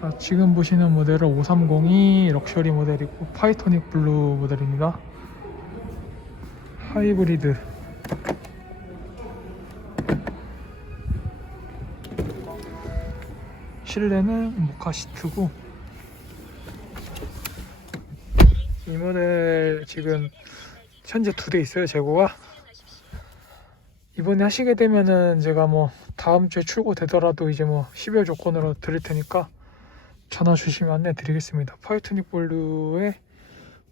아, 지금 보시는 모델은 530이 럭셔리 모델이고 파이토닉 블루 모델입니다. 하이브리드. 실내는 모카 시트고 이 모델 지금 현재 두 대 있어요 재고가 이번에 하시게 되면은 제가 뭐 다음 주에 출고 되더라도 이제 뭐 12월 조건으로 드릴 테니까 전화 주시면 안내 드리겠습니다. 파이토닉 볼루의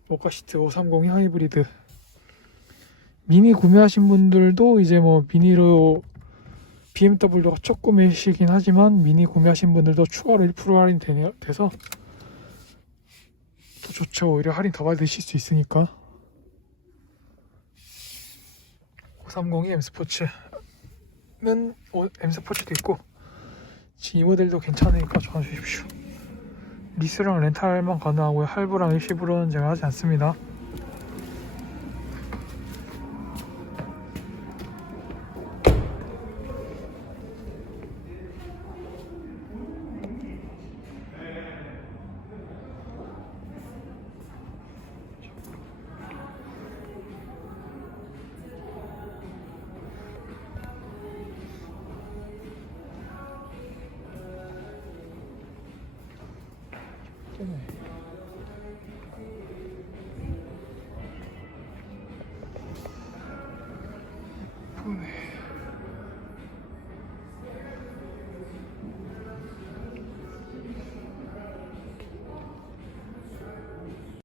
모카 시트 530 하이브리드 미니 구매하신 분들도 이제 뭐 미니로 BMW가 첫 구매시긴 하지만 미니 구매하신 분들도 추가로 1% 할인 되네, 돼서 더 좋죠. 오히려 할인 더 받으실 수 있으니까 530이 M 스포츠는 오- M 스포츠도 있고 이 모델도 괜찮으니까 전화 주십시오. 리스랑 렌탈만 가능하고요. 할부랑 일시불은 제가 하지 않습니다. Okay.